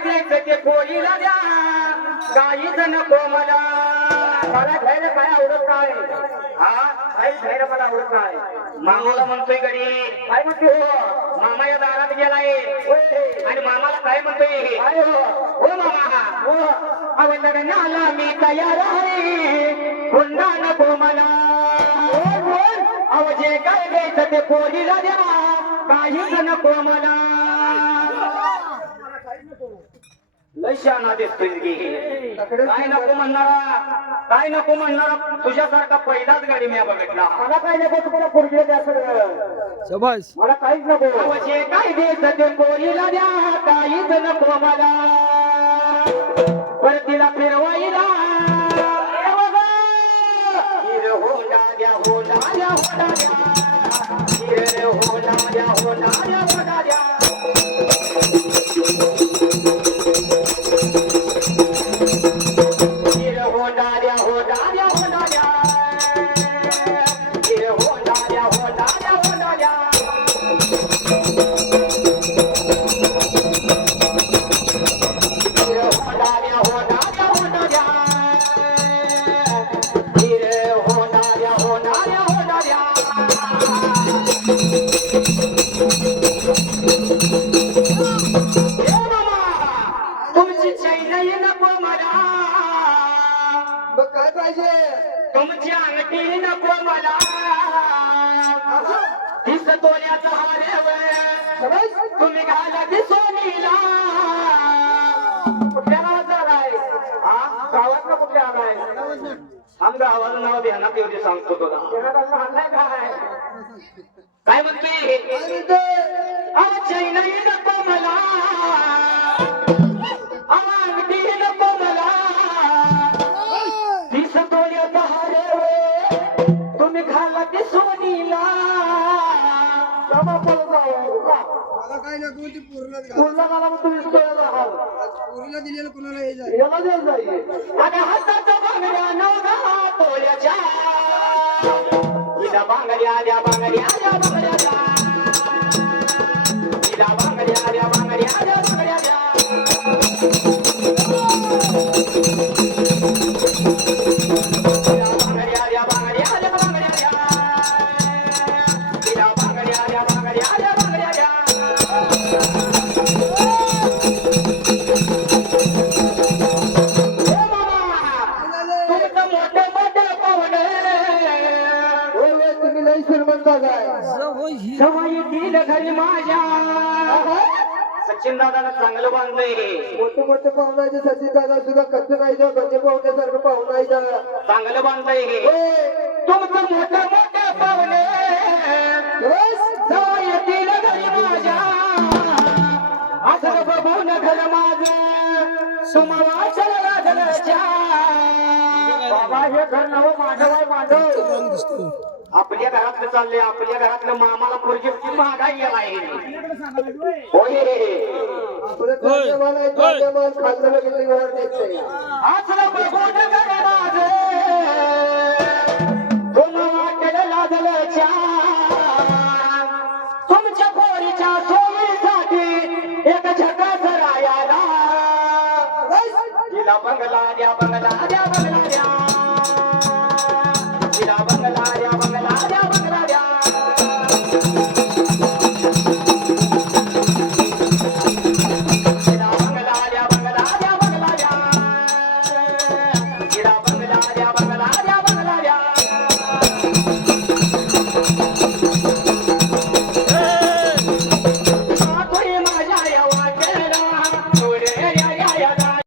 घ्यायचं ते पोरीला द्या काहीच नको मला मला घ्यायला काय आवडत काय? हा? काही घ्यायला मला आवडत काय? मामाला म्हणतोय गडी. काय म्हणते हो? मामा या दारात गेलाय. आणि मामाला काय म्हणतोय? काय हो? हो मामा. हो. आवडलं मी तयार आहे. पुन्हा नको मला अहो जे काय घ्यायचं ते पोरीला द्या काहीच नको मला लय शहाणा दिसतोय की. काय नको म्हणणारा? काय नको म्हणणारा? तुझ्यासारखा पहिलाच गाडी मी बघितला. मला काय नको तुम्हाला द्या सगळं. शबाश मला काहीच नको. काय ते पोरीला द्या काहीच नको मला. परतीला फिरवाईला होंडा द्या होंडा द्या होंडा द्या. हिर होंडा द्या होंडा द्या होंडा द्या. चैनई नको मला. काय पाहिजे? तुमची अंगठी नको मला. तीस तोल्याचा हार तुम्ही घाला ती सोनीला. कुठल्या गावात आलाय हा? गावात ना कुठल्या आलाय आम गावाचं नाव ध्यानात येऊ दे सांगतो तुला. काय म्हणतोय? अहो नको काय नको ती पूर्ण पुढला मला मग तुम्ही. पूर्ण दिलेलं कोणाला हे याला. आणि बांगड्या नवरा बांगड्या द्या बांगड्या द्या बांगड्या श्रीमंत काय सवयी दिल घरी माझ्या. सचिन दादाला चांगलं बांधलंय. मोठे मोठे पाहुणे आहे सचिन दादा सुद्धा कसं नाही जाऊ म्हणजे पाहुण्यासारखं पाहुणं आहे का? चांगलं बांधलंय तुमचं मोठं मोठं पाहुणे. सवयी दिल घरी माझ्या. असं बघून घर माझं. तुम्हाला चला घरच्या बाबा हे घर नवं माधव आहे माधव. आपल्या घरातलं चालले आपल्या घरातलं मामाला पोरगी महागाई तुमच्या पोरीच्या सोयीसाठी एक झकास रायाला बंगला द्या बंगला